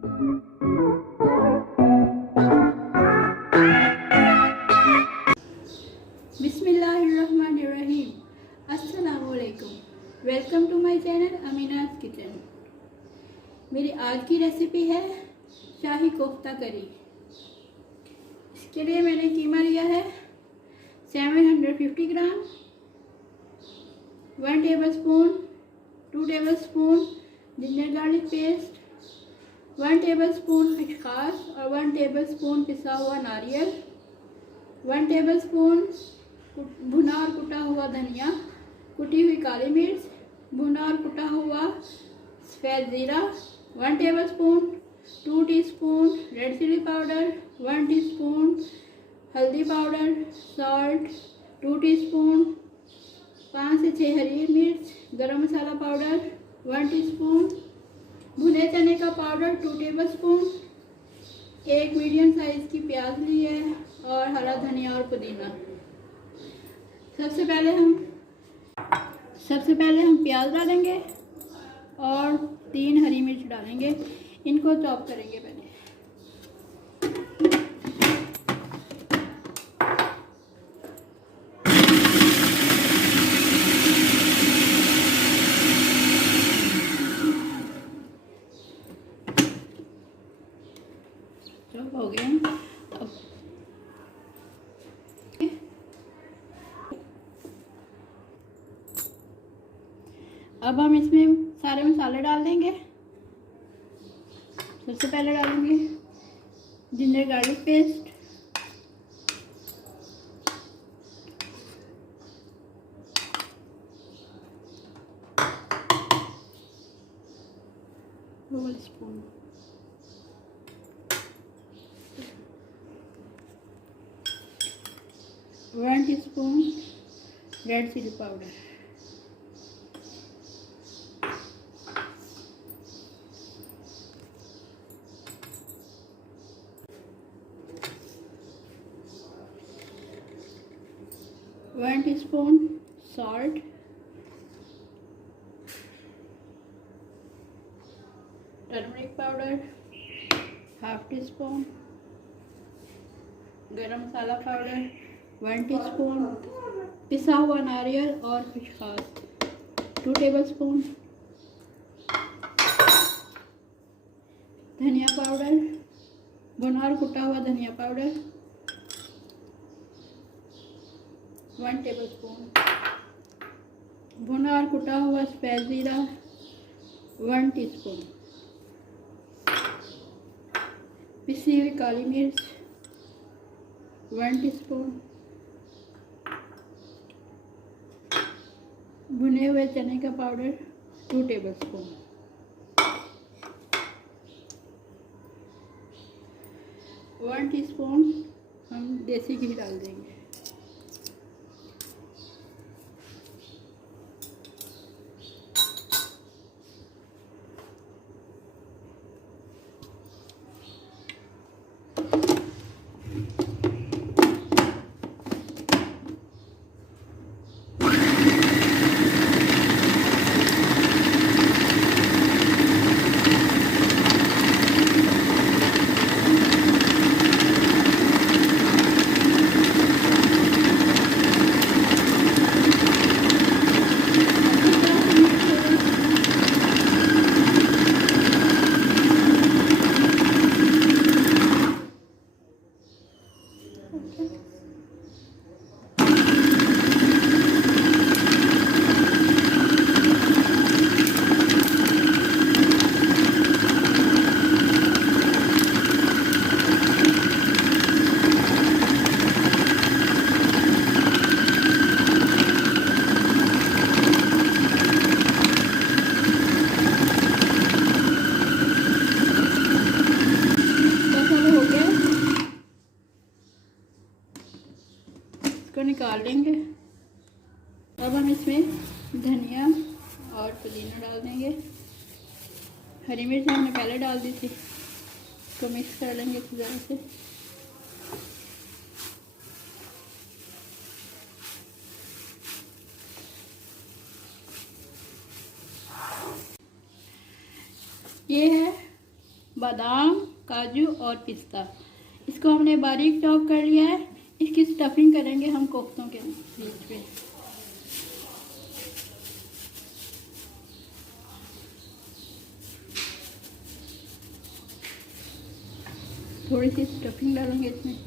बिस्मिल्लाहिर्रहमानिर्रहीम। अस्सलामुअलैकुम। Welcome to my channel Amina's kitchen. मेरी आज की रेसिपी है शाही कोफ्ता करी। इसके लिए मैंने कीमा लिया है 750 ग्राम, 1 tablespoon, 2 tablespoon ginger garlic paste, 1 tablespoon खसखस और 1 टेबलस्पून पिसा हुआ नारियल, 1 टेबलस्पून भुना और कुटा हुआ धनिया, कुटी हुई काली मिर्च, भुना और कुटा हुआ सफ़ेद ज़ीरा, 1 tablespoon, 2 teaspoon red chilli powder, 1 teaspoon हल्दी पाउडर, सॉल्ट 2 टीस्पून, 5 से 6 हरी मिर्च, गरम मसाला पाउडर 1 टीस्पून, भुने चने का पाउडर 2 टेबलस्पून, एक मीडियम साइज़ की प्याज ली है और हरा धनिया और पुदीना। सबसे पहले हम प्याज डालेंगे और 3 हरी मिर्च डालेंगे। इनको चॉप करेंगे पहले। चॉप हो गए। अब हम इसमें सारे मसाले डाल देंगे। सबसे पहले डालेंगे ginger garlic paste, spoon, 1 teaspoon red chilli powder, 1 teaspoon salt, turmeric powder 1/2 teaspoon, garam masala powder 1 teaspoon, पिसा हुआ नारियल और खसखस 2 टेबलस्पून, धनिया पाउडर, भुना और कुटा हुआ धनिया पाउडर 1 टेबलस्पून, भुना और कुटा हुआ सफ़ेद ज़ीरा 1 टीस्पून, पिसी हुई काली मिर्च 1 टीस्पून, भुने हुए चने का पाउडर 2 टेबलस्पून, 1 टीस्पून हम देसी घी डाल देंगे। इसको निकाल लेंगे। अब हम इसमें धनिया और पुदीना डाल देंगे। हरी मिर्च हमने पहले डाल दी थी, इसको मिक्स कर लेंगे अच्छी तरह से। ये है बादाम, काजू और पिस्ता। इसको हमने बारीक चॉप कर लिया है। इसकी स्टफिंग करेंगे हम कोफ्तों के बीच में। थोड़ी सी स्टफिंग डालेंगे इसमें।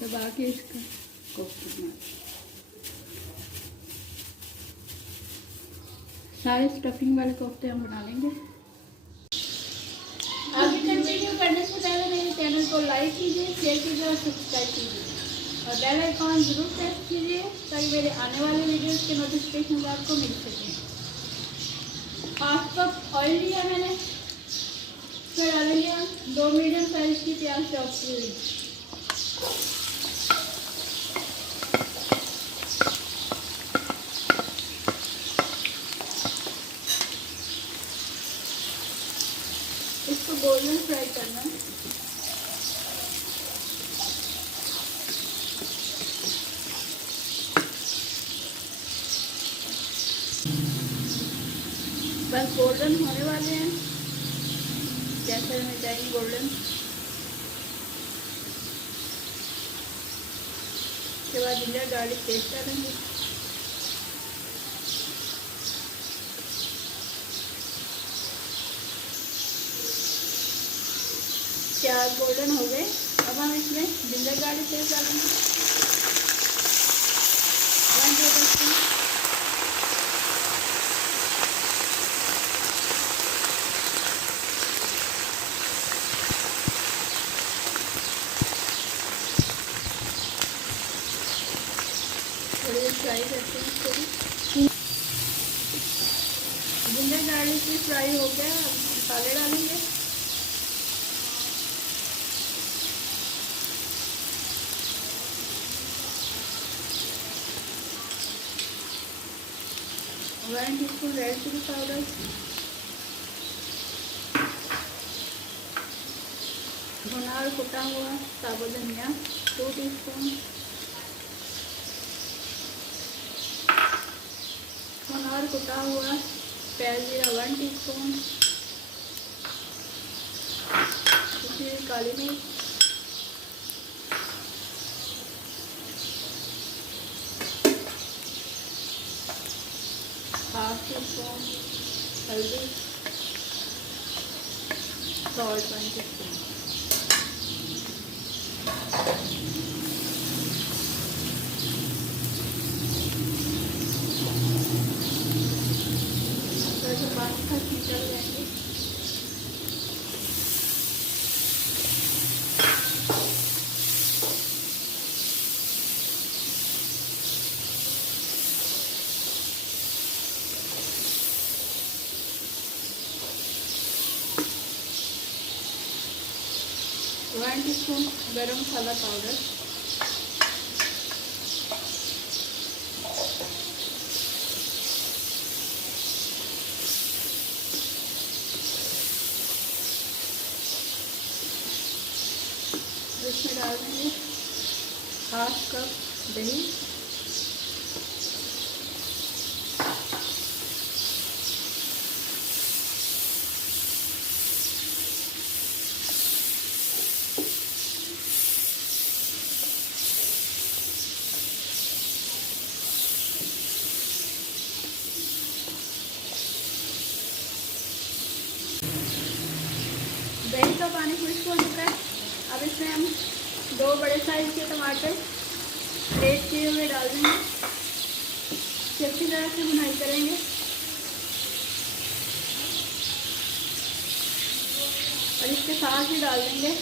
दबा के इसका कोफ्ता बना, सारे स्टफिंग वाले कोफ्ते हम बना लेंगे। आगे कंटिन्यू करने से पहले मेरे चैनल को लाइक कीजिए, शेयर कीजिए और सब्सक्राइब कीजिए और बेल आइकॉन जरूर प्रेस कीजिए ताकि मेरे आने वाले वीडियोस के नोटिफिकेशन आपको मिल सके। 5 कप ऑयल लिया मैंने, फिर डालेंगे 2 मीडियम साइज की प्याज चॉप की हुई। इसको गोल्डन फ्राई करना है। बस गोल्डन होने वाले हैं, जैसे हमें चाहिए गोल्डन। उसके बाद जिंजर गार्लिक पेस्ट डालेंगे। प्याज गोल्डन हो गए। अब हम इसमें जिंजर गार्लिक पेस्ट डालेंगे 1 टेबलस्पून। थोड़ी देर फ्राई करते हैं इसको भी। जिंजर गार्लिक भी फ्राई हो गया। मसाले डालेंगे। One teaspoon red chilli powder, भुना और कुटा हुआ साबुत धनिया 2 टीस्पून, भुना और कुटा हुआ प्याज जीरा 1 टीस्पून, काली मिर्च, हाफ टीस्पून हल्दी, सॉल्ट 1 टीस्पून। तो 5 छींटा लगाएंगे। One teaspoon garam masala powder, इसमें डाल देंगे हाफ कप दही, दही का पानी खुश्क हो चुका है। अब इसमें हम 2 बड़े साइज के टमाटर ग्रेट किए हुए डाल देंगे। अच्छी तरह से भुनाई करेंगे। और इसके साथ ही डाल देंगे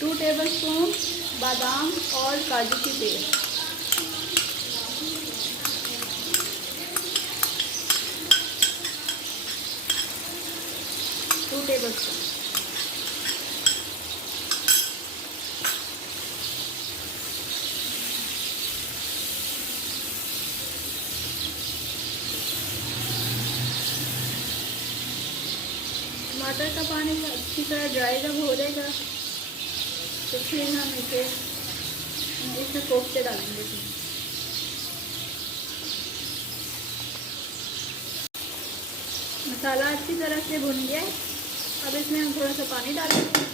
2 टेबलस्पून बादाम और काजू की पेस्ट। टेबलस्पून टमाटर का पानी अच्छी तरह ड्राई जब हो जाएगा तो फिर हम इसमें कोफ्ते डालेंगे। मसाला अच्छी तरह से भुन गया है। अब इसमें हम थोड़ा सा पानी डालेंगे।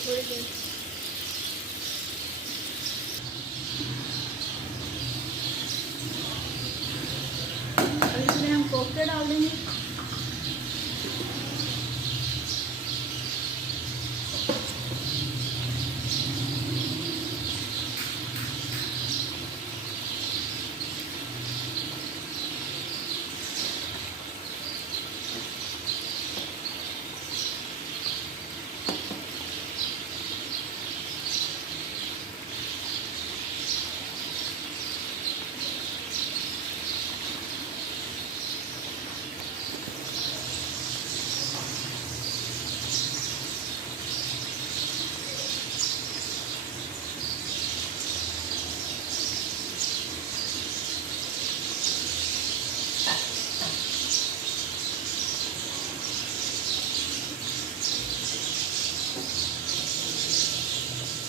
थोड़ी देर अब इसमें हम कोफ्ते डाल देंगे।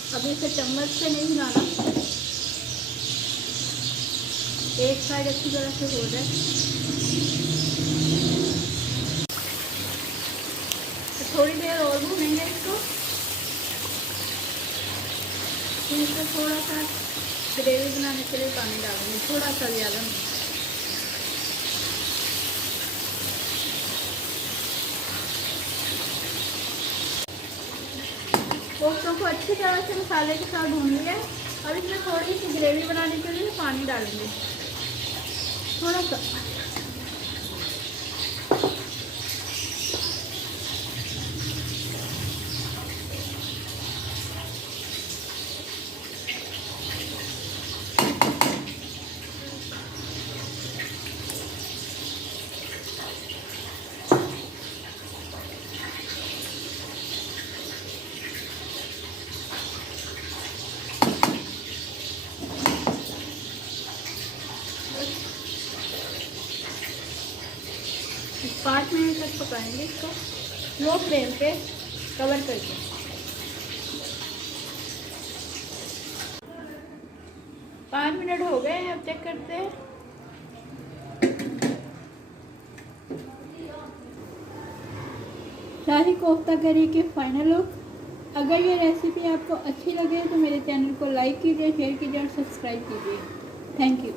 अभी इसे चम्मच से नहीं हिलाना, एक साइड अच्छी तरह से हो जाए। तो थोड़ी देर और भूनेंगे इसको। इसमें थोड़ा सा ग्रेवी बनाने के लिए पानी डालेंगे, थोड़ा सा ज़्यादा नहीं। कोफ्तों को अच्छी तरह से मसाले के साथ भून लिया। अब इसमें थोड़ी सी ग्रेवी बनाने के लिए पानी डालेंगे, थोड़ा सा। इस 5 मिनट तक पकाएंगे इसको लो फ्लेम पे कवर करके। पाँच मिनट हो गए हैं, अब चेक करते हैं। शाही कोफ्ता करी के फाइनल लुक। अगर ये रेसिपी आपको अच्छी लगे तो मेरे चैनल को लाइक कीजिए, शेयर कीजिए और सब्सक्राइब कीजिए। Thank you.